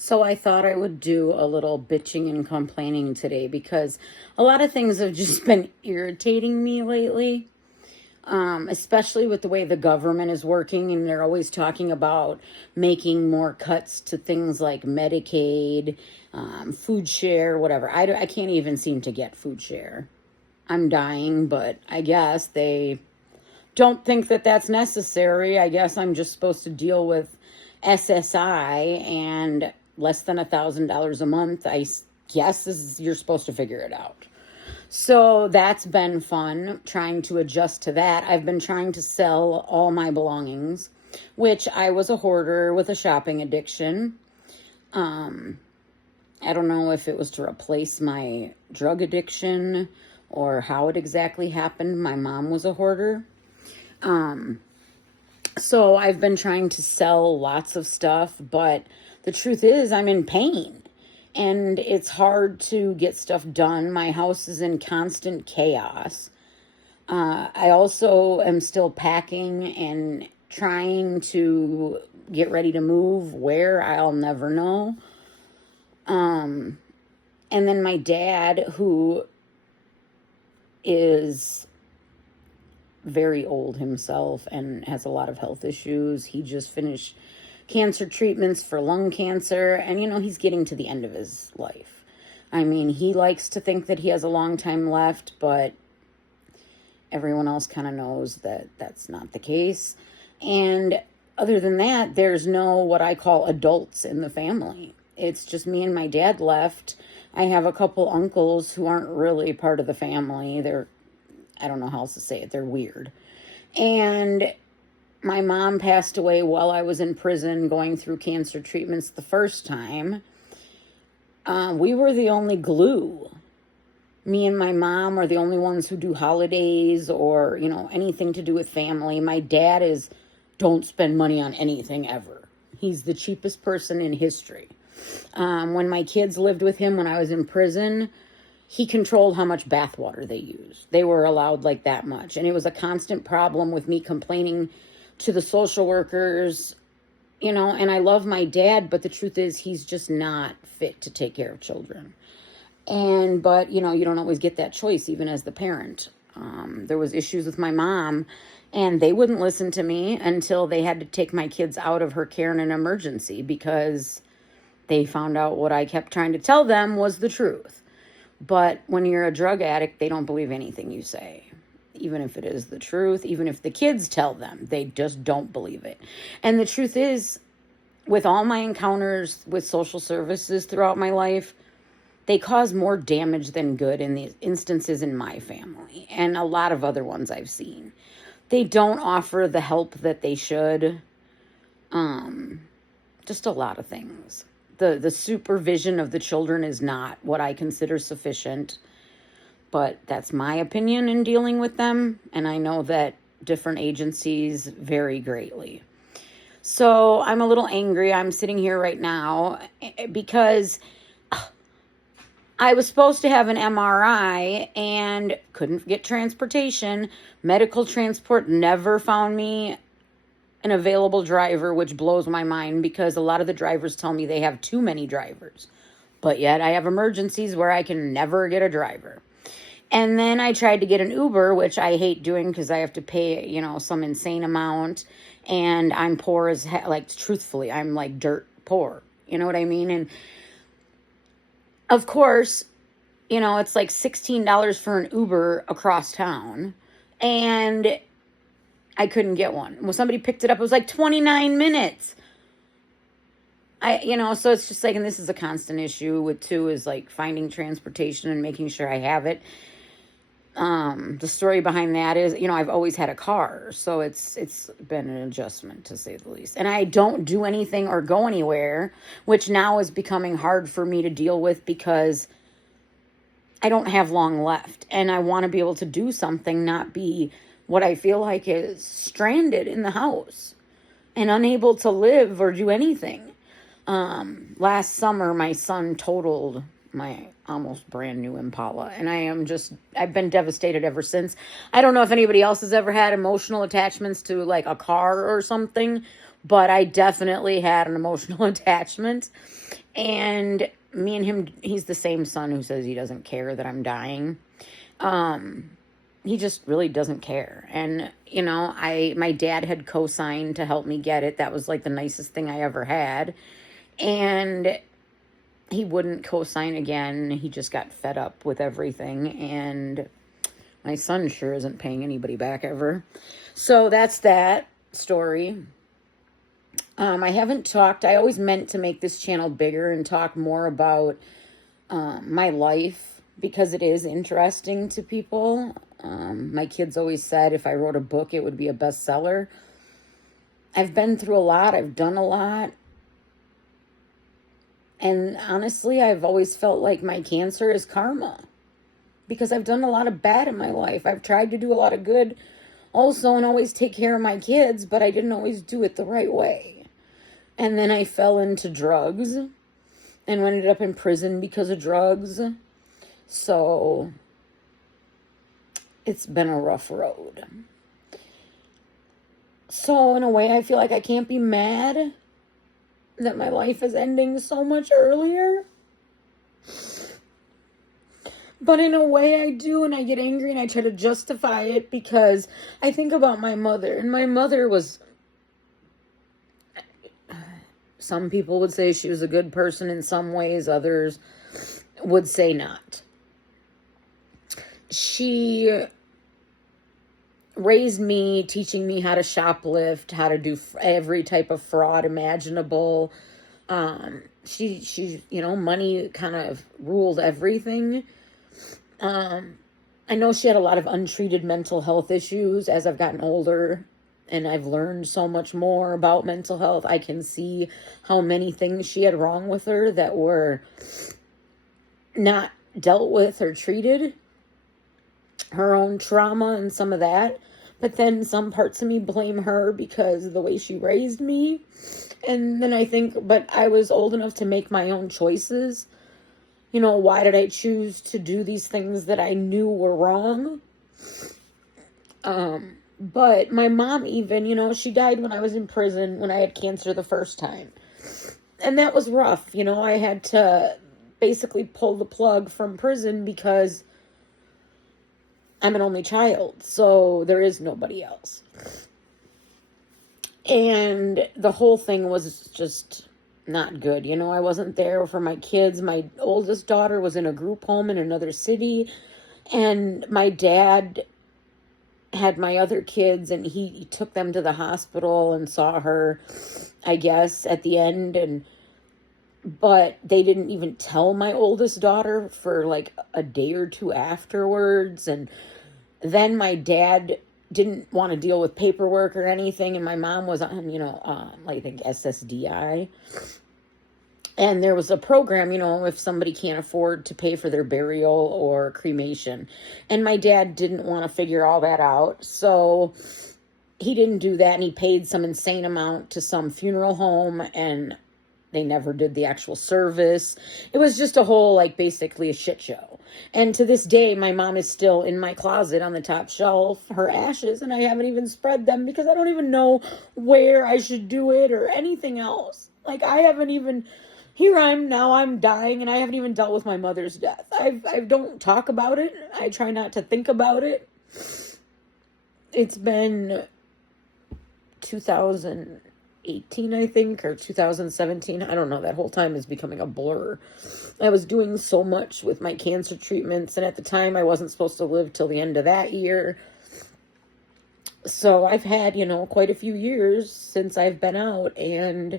So I thought I would do a little bitching and complaining today because a lot of things have just been irritating me lately. Especially with the way the government is working, and they're always talking about making more cuts to things like Medicaid, food share, whatever. I can't even seem to get food share. I'm dying, but I guess they don't think that that's necessary. I guess I'm just supposed to deal with SSI and less than $1,000 a month. I guess you're supposed to figure it out. So that's been fun trying to adjust to that. I've been trying to sell all my belongings, which I was a hoarder with a shopping addiction. I don't know if it was to replace my drug addiction or how it exactly happened. My mom was a hoarder. So I've been trying to sell lots of stuff, but the truth is I'm in pain and it's hard to get stuff done. My house is in constant chaos. I also am still packing and trying to get ready to move where I'll never know. And then my dad, who is very old himself and has a lot of health issues. He just finished cancer treatments for lung cancer, and he's getting to the end of his life. I mean, he likes to think that he has a long time left, but everyone else kind of knows that that's not the case. And other than that, there's no what I call adults in the family. It's just me and my dad left. I have a couple uncles who aren't really part of the family. I don't know how else to say it. They're weird. And my mom passed away while I was in prison going through cancer treatments the first time. We were the only glue. Me and my mom are the only ones who do holidays or, anything to do with family. My dad don't spend money on anything ever. He's the cheapest person in history. When my kids lived with him when I was in prison, he controlled how much bathwater they used. They were allowed like that much. And it was a constant problem with me complaining to the social workers, and I love my dad, but the truth is he's just not fit to take care of children. But you don't always get that choice, even as the parent. There was issues with my mom, and they wouldn't listen to me until they had to take my kids out of her care in an emergency because they found out what I kept trying to tell them was the truth. But when you're a drug addict, they don't believe anything you say, even if it is the truth, even if the kids tell them, they just don't believe it. And the truth is, with all my encounters with social services throughout my life, they cause more damage than good in these instances in my family and a lot of other ones I've seen. They don't offer the help that they should. Just a lot of things. The supervision of the children is not what I consider sufficient, but that's my opinion in dealing with them, and I know that different agencies vary greatly. So I'm a little angry. I'm sitting here right now because I was supposed to have an MRI and couldn't get transportation. Medical transport never found me an available driver, which blows my mind because a lot of the drivers tell me they have too many drivers. But yet I have emergencies where I can never get a driver. And then I tried to get an Uber, which I hate doing because I have to pay, some insane amount. And I'm poor as truthfully, I'm like dirt poor. You know what I mean? And of course, it's like $16 for an Uber across town. And I couldn't get one. When somebody picked it up, it was like 29 minutes. So it's just like, and this is a constant issue with too, is like finding transportation and making sure I have it. The story behind that is, I've always had a car, so it's been an adjustment to say the least. And I don't do anything or go anywhere, which now is becoming hard for me to deal with because I don't have long left and I want to be able to do something, not be what I feel like is stranded in the house and unable to live or do anything. Last summer, my son totaled my almost brand new Impala, and I've been devastated ever since. I don't know if anybody else has ever had emotional attachments to like a car or something but I definitely had an emotional attachment. And me and him, he's the same son who says he doesn't care that I'm dying. He just really doesn't care. And, my dad had co-signed to help me get it. That was like the nicest thing I ever had. And he wouldn't co-sign again. He just got fed up with everything. And my son sure isn't paying anybody back ever. So that's that story. I haven't talked. I always meant to make this channel bigger and talk more about my life, because it is interesting to people. My kids always said if I wrote a book, it would be a bestseller. I've been through a lot. I've done a lot. And honestly, I've always felt like my cancer is karma, because I've done a lot of bad in my life. I've tried to do a lot of good also and always take care of my kids, but I didn't always do it the right way. And then I fell into drugs and ended up in prison because of drugs. So it's been a rough road. So in a way, I feel like I can't be mad that my life is ending so much earlier. But in a way I do, and I get angry and I try to justify it, because I think about my mother. And my mother was, some people would say she was a good person in some ways, others would say not. She raised me, teaching me how to shoplift, how to do every type of fraud imaginable. She money kind of ruled everything. I know she had a lot of untreated mental health issues. As I've gotten older and I've learned so much more about mental health, I can see how many things she had wrong with her that were not dealt with or treated. Her own trauma and some of that. But then some parts of me blame her because of the way she raised me. And then I think, but I was old enough to make my own choices. Why did I choose to do these things that I knew were wrong? But my mom even, she died when I was in prison, when I had cancer the first time. And that was rough. I had to basically pull the plug from prison because I'm an only child, so there is nobody else. And the whole thing was just not good. I wasn't there for my kids. My oldest daughter was in a group home in another city, and my dad had my other kids, and he took them to the hospital and saw her, I guess, at the end. But they didn't even tell my oldest daughter for like a day or two afterwards. And then my dad didn't want to deal with paperwork or anything. And my mom was on, I think SSDI. And there was a program, if somebody can't afford to pay for their burial or cremation. And my dad didn't want to figure all that out. So he didn't do that. And he paid some insane amount to some funeral home, and they never did the actual service. It was just a whole, basically a shit show. And to this day, my mom is still in my closet on the top shelf, her ashes, and I haven't even spread them because I don't even know where I should do it or anything else. I haven't even, here I'm dying, and I haven't even dealt with my mother's death. I don't talk about it. I try not to think about it. It's been 2018, I think, or 2017. I don't know. That whole time is becoming a blur. I was doing so much with my cancer treatments, and at the time I wasn't supposed to live till the end of that year. So I've had, quite a few years since I've been out, and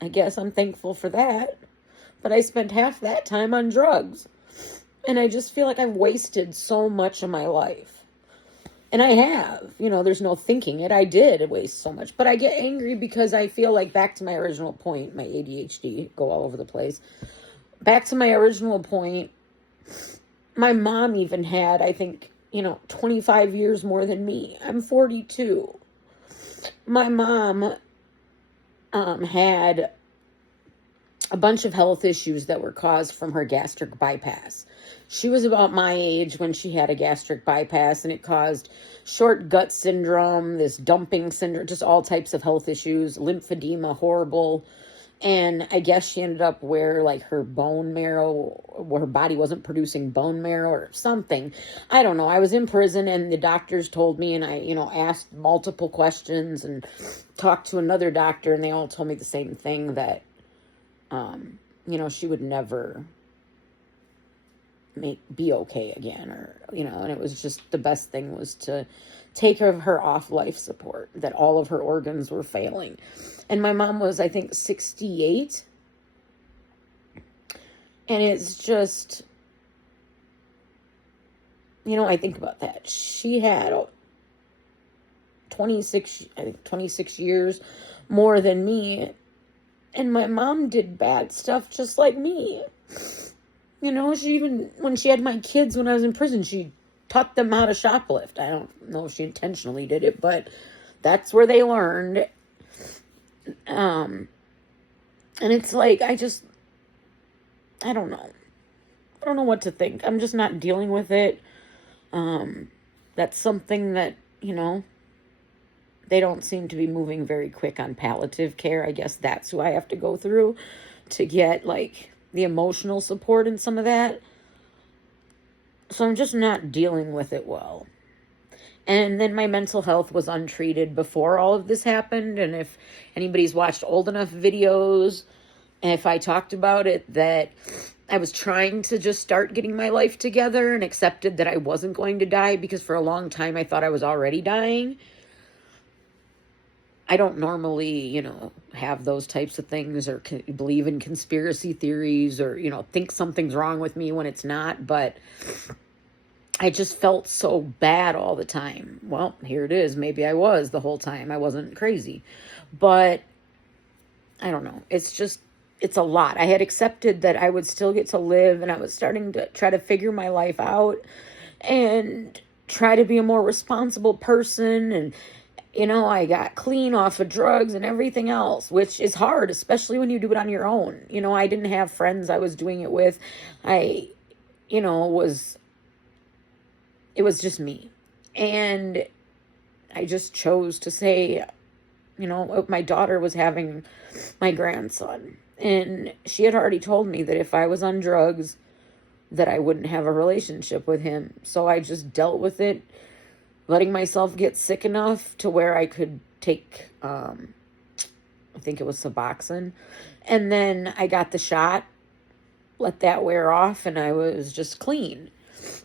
I guess I'm thankful for that. But I spent half that time on drugs, and I just feel like I've wasted so much of my life. And I have, there's no thinking it. I did waste so much. But I get angry because I feel like, back to my original point, my ADHD, go all over the place. Back to my original point, my mom even had, I think, 25 years more than me. I'm 42. My mom had a bunch of health issues that were caused from her gastric bypass. She was about my age when she had a gastric bypass, and it caused short gut syndrome, this dumping syndrome, just all types of health issues, lymphedema, horrible. And I guess she ended up where like her bone marrow, where her body wasn't producing bone marrow or something. I don't know. I was in prison and the doctors told me, and I, asked multiple questions and talked to another doctor, and they all told me the same thing, that, she would never be okay again, or, and it was just the best thing was to take her off life support, that all of her organs were failing. And my mom was, I think, 68. And it's just, I think about that. She had 26 years more than me. And my mom did bad stuff just like me. She even, when she had my kids when I was in prison, she taught them how to shoplift. I don't know if she intentionally did it, but that's where they learned. And it's like, I don't know. I don't know what to think. I'm just not dealing with it. That's something that, they don't seem to be moving very quick on palliative care. I guess that's who I have to go through to get, like, the emotional support and some of that. So I'm just not dealing with it well. And then my mental health was untreated before all of this happened. And if anybody's watched old enough videos, and if I talked about it, that I was trying to just start getting my life together and accepted that I wasn't going to die, because for a long time I thought I was already dying. I don't normally, have those types of things, or believe in conspiracy theories, or, think something's wrong with me when it's not. But I just felt so bad all the time. Well, here it is. Maybe I was the whole time. I wasn't crazy. But I don't know. It's a lot. I had accepted that I would still get to live, and I was starting to try to figure my life out and try to be a more responsible person. And I got clean off of drugs and everything else, which is hard, especially when you do it on your own. I didn't have friends I was doing it with. It was just me. And I just chose to say, my daughter was having my grandson. And she had already told me that if I was on drugs, that I wouldn't have a relationship with him. So I just dealt with it, letting myself get sick enough to where I could take, I think it was Suboxone. And then I got the shot, let that wear off, and I was just clean.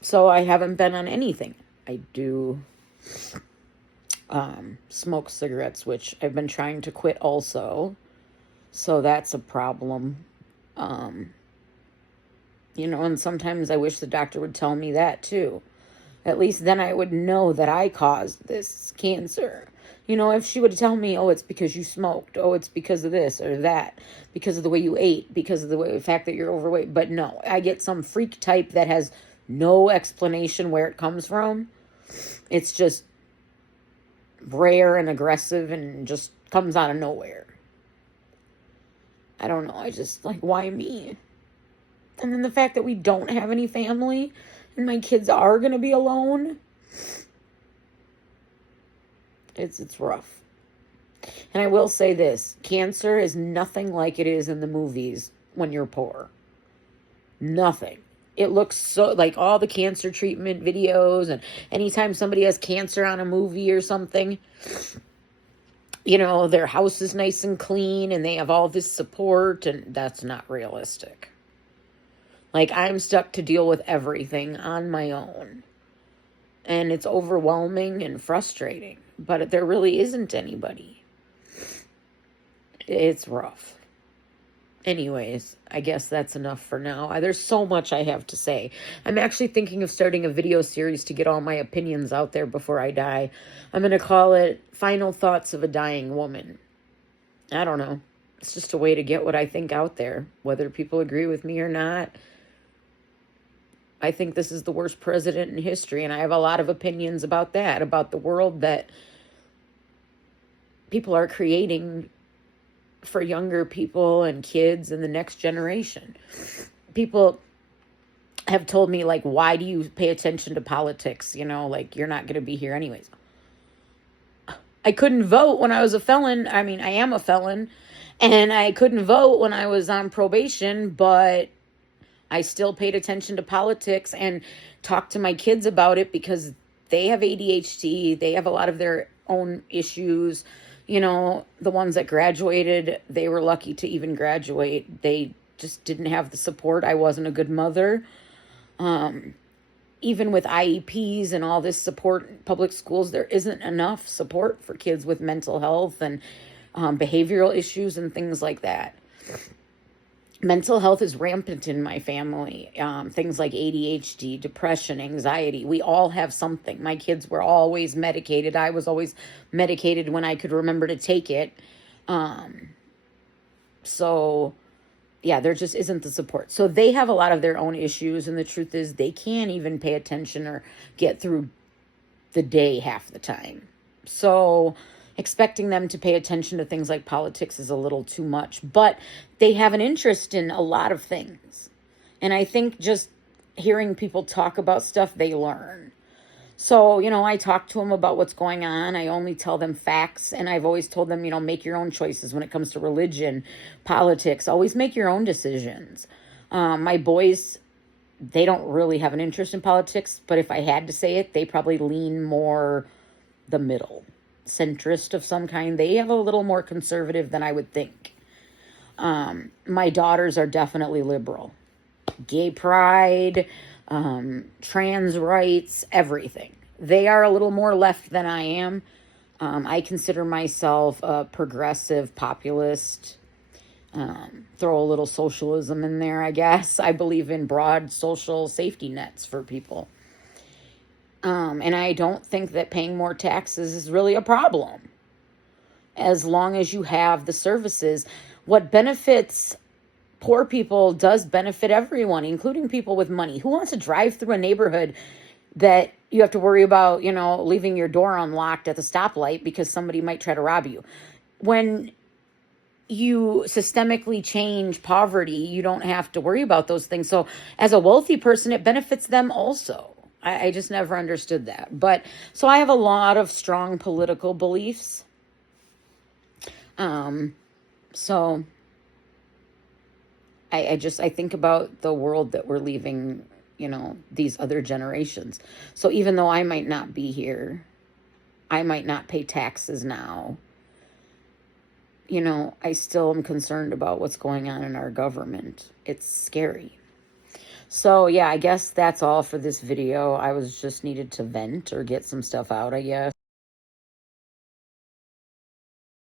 So I haven't been on anything. I do smoke cigarettes, which I've been trying to quit also. So that's a problem. And sometimes I wish the doctor would tell me that too. At least then I would know that I caused this cancer. If she would tell me, oh, it's because you smoked. Oh, it's because of this or that. Because of the way you ate. Because of the fact that you're overweight. But no, I get some freak type that has no explanation where it comes from. It's just rare and aggressive and just comes out of nowhere. I don't know. I just, why me? And then the fact that we don't have any family and my kids are going to be alone. It's rough. And I will say this. Cancer is nothing like it is in the movies when you're poor. Nothing. It looks so, like all the cancer treatment videos, and anytime somebody has cancer on a movie or something, their house is nice and clean and they have all this support, and that's not realistic. I'm stuck to deal with everything on my own. And it's overwhelming and frustrating. But there really isn't anybody. It's rough. Anyways, I guess that's enough for now. There's so much I have to say. I'm actually thinking of starting a video series to get all my opinions out there before I die. I'm going to call it Final Thoughts of a Dying Woman. I don't know. It's just a way to get what I think out there, whether people agree with me or not. I think this is the worst president in history, and I have a lot of opinions about that, about the world that people are creating for younger people and kids and the next generation. People have told me, like, why do you pay attention to politics? You know, like, you're not going to be here anyways. I couldn't vote when I was a felon. I mean, I am a felon, and I couldn't vote when I was on probation, but I still paid attention to politics and talked to my kids about it because they have ADHD. They have a lot of their own issues. You know, the ones that graduated, they were lucky to even graduate. They just didn't have the support. I wasn't a good mother. Even with IEPs and all this support in public schools, there isn't enough support for kids with mental health and behavioral issues and things like that. Mental health is rampant in my family. Things like ADHD, depression, anxiety. We all have something. My kids were always medicated. I was always medicated when I could remember to take it. So, yeah, there just isn't the support. So they have a lot of their own issues. And the truth is they can't even pay attention or get through the day half the time. So expecting them to pay attention to things like politics is a little too much, but they have an interest in a lot of things. And I think just hearing people talk about stuff, they learn. So, you know, I talk to them about what's going on. I only tell them facts. And I've always told them, you know, make your own choices when it comes to religion, politics. Always make your own decisions. My boys, they don't really have an interest in politics, but if I had to say it, they probably lean more the middle. Centrist of some kind. They have a little more conservative than I would think. My daughters are definitely liberal. Gay pride, trans rights, everything. They are a little more left than I am. I consider myself a progressive populist. Throw a little socialism in there, I guess. I believe in broad social safety nets for people. And I don't think that paying more taxes is really a problem, as long as you have the services. What benefits poor people does benefit everyone, including people with money. Who wants to drive through a neighborhood that you have to worry about, you know, leaving your door unlocked at the stoplight because somebody might try to rob you? When you systemically change poverty, you don't have to worry about those things. So as a wealthy person, it benefits them also. I just never understood that. But so I have a lot of strong political beliefs. So I think about the world that we're leaving, you know, these other generations. So even though I might not be here, I might not pay taxes now, you know, I still am concerned about what's going on in our government. It's scary. So, yeah, I guess that's all for this video. I was just needed to vent or get some stuff out, I guess.